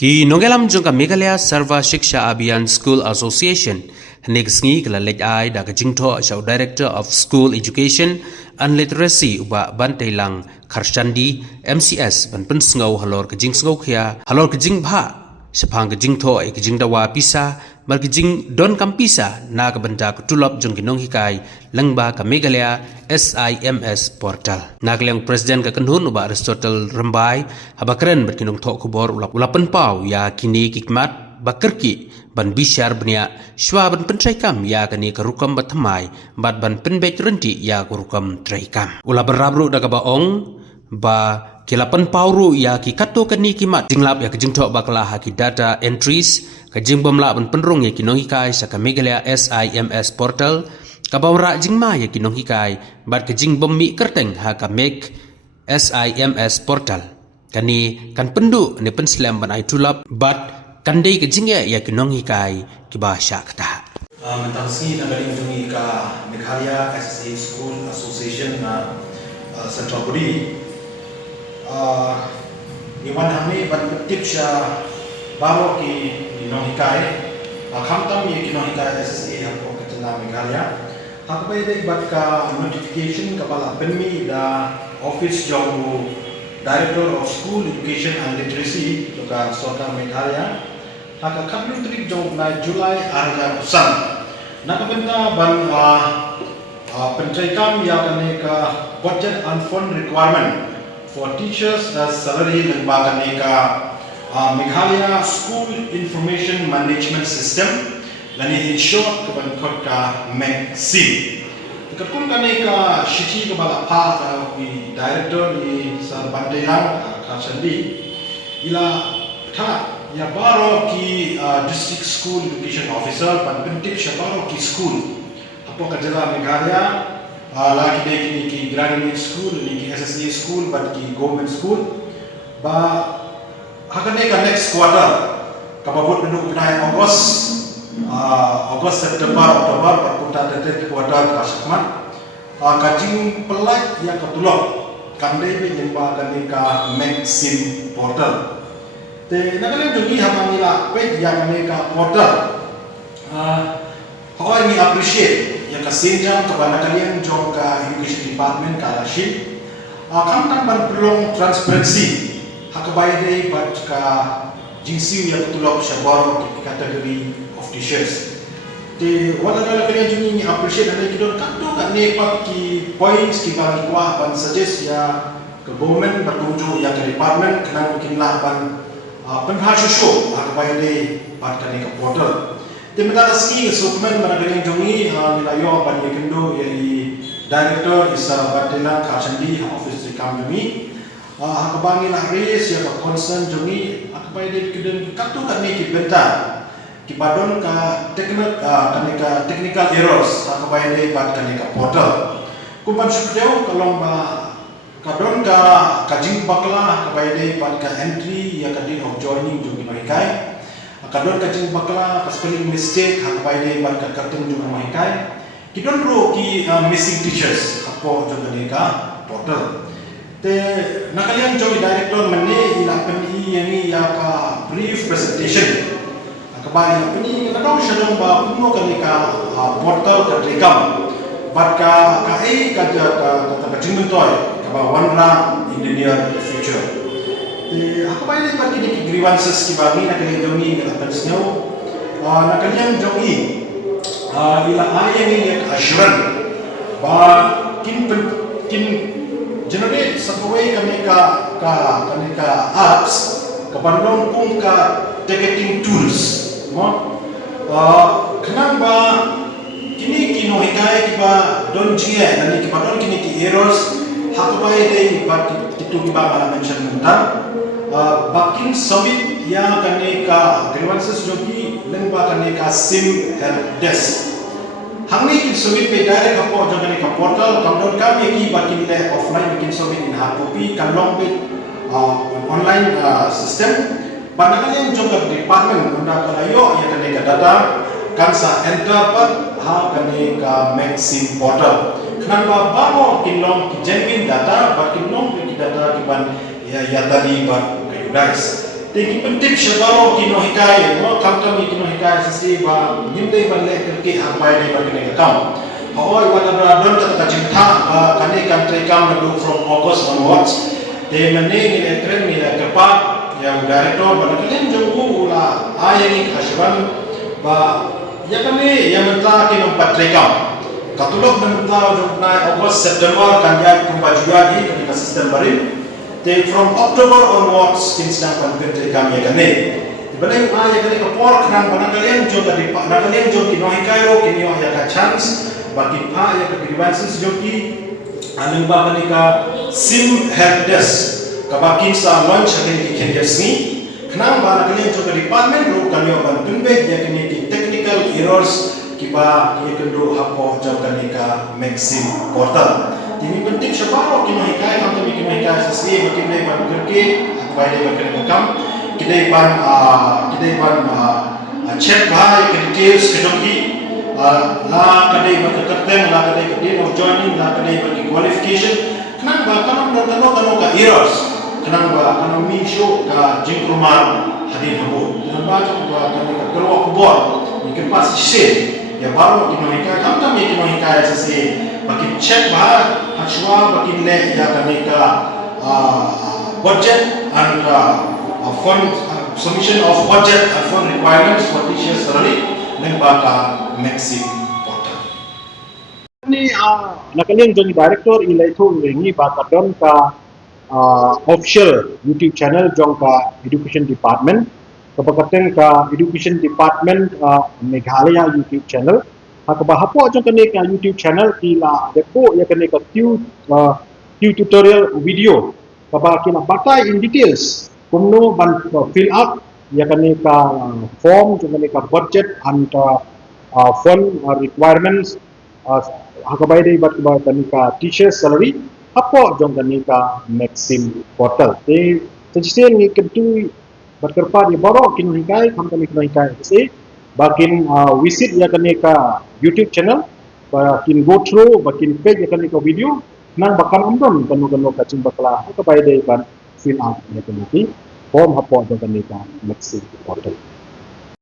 Ki nongelam jongka Meghalaya Sarva Shiksha Abhiyan School Association hanik sngi kala lej ai da ka jingtho shaw Director of School Education and Literacy uba Bantailang Kharshandi MCS ban pen sngaw halor ka jing sngaw khia halor ka jing bha sapang ka jingtho ai ka jing dawa pisa mar ka jing don kam pisa na ka banta ka tulop jong ki nong hikai langba ka Meghalaya SIMS portal nagleng President ka kanhun uba Aristotle Rambai habakren ber kinong tho kubor ulapan pau ya kini kikmat bakerki ban bishar bnia shwa ban pentraikam ya kani karukam bathamai bat ban penbet renti ya karukam traikam ula berabru daga baong ba kilapan pauru ya ki kato kani kimat jinglap ya kejingtho bakla haki data entries kajing bomla ban penrung ya kinong hikai saka Meghalaya SIMS portal kabawra jingma ya kinong hikai bat kajing bommi kerteng ha ka make SIMS portal kani kan pendu ni penslam ban ai tulap bat kandai ke jingya ya kinong hikai ki bahasa kata mentangsi na galing tungi ka Meghalaya SSA School Association na Central Budi iwan hami ban tip siya bago ki kinong hikai khamtam ye kinong hikai SSA hapo katna Meghalaya hakbay dai bat ka notification ka bala penmi da office job Director of School Education and Literacy ka Sorka Meghalaya haka kablu trik job na July arja usan nakabenta ban pentraikam ya kane ka budget and fund requirement for teachers as salary lengba kane ka Meghalaya School Information Management System lani in short ka ban khot ka MEC Kakun kane ka shichi ka bala pa ka director ni sa Bantailang Kharshandi ila tha ya baro ki district school education officer pan pentip siya baro ki school apo ka jala Meghalaya lagi de kini ki graduate school ni ki SSA school but ki government school ba hakane ka next quarter kababot ndu pinay August September Oktober perkuta tetet quarter kasman kajing pelat yang ketulok kandai be jemba kani ka Maxim portal te nagalan jogi hamangila pe yang kani ka portal how I appreciate yang kasenjang kepada kalian jong ka education department ka rashid kamtang ban perlong transparency hakabai dei bat ka jingsiu yang ketulok syabaro ki kategori of teachers te wala dala kalian jung ni appreciate anda kidon kanto ka ne pat ki points ki bagi kuah ban suggest ya ke government berkunjung ya ke department kena mungkin lah ban penhasyu show hakabai dei pat ka ne ka portal te meta ski supplement mana kalian jung ni nilayo ban ye kendo ye director isa Bantailang Kharshandi office di kami hakabangi lah raise ya ka concern jung ni hakabai dei kidon kanto ka ne ki benta kibadon ka technical errors hakabai dei bat kanika portal kumban sukdeu kalong ba kadon ka kajing bakla hakabai dei bat ka entry ya kadin of joining jung mahikai kadon kajing bakla ka spelling mistake hakabai dei bat ka kartung jung mahikai kidon ro ki missing teachers hapo jung kanika portal te nakalian jogi director mane ila peni yani ya ka brief presentation kabali peni kadang syadong ba puno kanika portal ka rekam bat ka ka jingmen toy ka ba wanra in the near future te akabali bat kini grievances ki bagi na kali jongi na pensnyo na kalian jongi ila ayang ni assuran ba kin generate sakaway kanika apps kabandong kung ka ticketing tools kenang ba kini kino hikai kiba don jia nani kiba don kini ki errors hakabai dei bat itu kiba mala mention mentan bakin submit ya kanika grievances jogi lengba kanika sim help desk hangni kin submit pe direct hapo jo kanika portal kamdon kami ki bakin le offline bikin submit in hard copy kan long bit online system Pandangan yang juga department unda kalayo ya kanika data kansa enter pat ha kanika Maxim portal kenapa bago kinong ki genuine data bat kinong ki data ki ban ya tadi bat kayu guys Tegi pentip syabaro kino hikai, mo kam kami kino hikai sesi ba nimdai banle kerki hambai dai bagene kam. Hoi wala bra don ta jimtha kane country kam na from August onwards. Te mane ni ekren ni kepat yang director banakalen jongku ula ayani ashwan ba ya kane yang mentah kino patri kam. Katulok mentah jongna August September kan ya kumbajua di ke sistem barim. They from October onwards things na panpente kami kane. Ibalay ya kane kapor kanang panangalian jom tadi pak nangalian jom kinohi kairo kinyo ya ka chance bagi pa ya ka grievances jom ki anong ba ka sim help desk kabakin sa launch akin ki kenjas ni kanang ba nangalian jom ka department ro kanyo ban tunbe ya kane ki technical errors kiba ya kendo hapo jom kane ka maxim portal. Ini penting siapa kino hikai kam kami kino hikai sesi makin dai ban kerke bai dai ban kam kidai ban check bahai ke details ke joki la kadai ban kerten la kadai ke of joining la kadai ban qualification kenang ba kanang dan kano ka errors kenang ba kanang mi show ka jingkruman hadin habo kenang ba kanang ka kerwa kubor ni ke pas sih ya baru kino hikai kam kami kino hikai sesi makin check bahai Hachwa makin le ya kaneka budget and fund submission of budget and fund requirements for teachers salary nang baka maxim portal. Ni nakalian jadi director ilai tu ini baka don ka official YouTube channel jong ka education department kapakaten ka education department Meghalaya YouTube channel. Hapo jong kene ka YouTube channel kila depo ya kene ka tutorial video kaba kina batai in details kumno ban fill up ya kene ka form jong kene ka budget and fund requirements hakabai dei bat ba kene ka teacher salary hapo jong kene ka maxim portal te sejisen ni kentu berkerpa di bawah kini hikai kam kami kini hikai se bakin visit ya kene ka YouTube channel bakin go through bakin page ya kene ka video nang bakan amdon kanu ka cimba kala ka bai dai ban fill out ya kene ki form hapo ya kene ka maxim portal.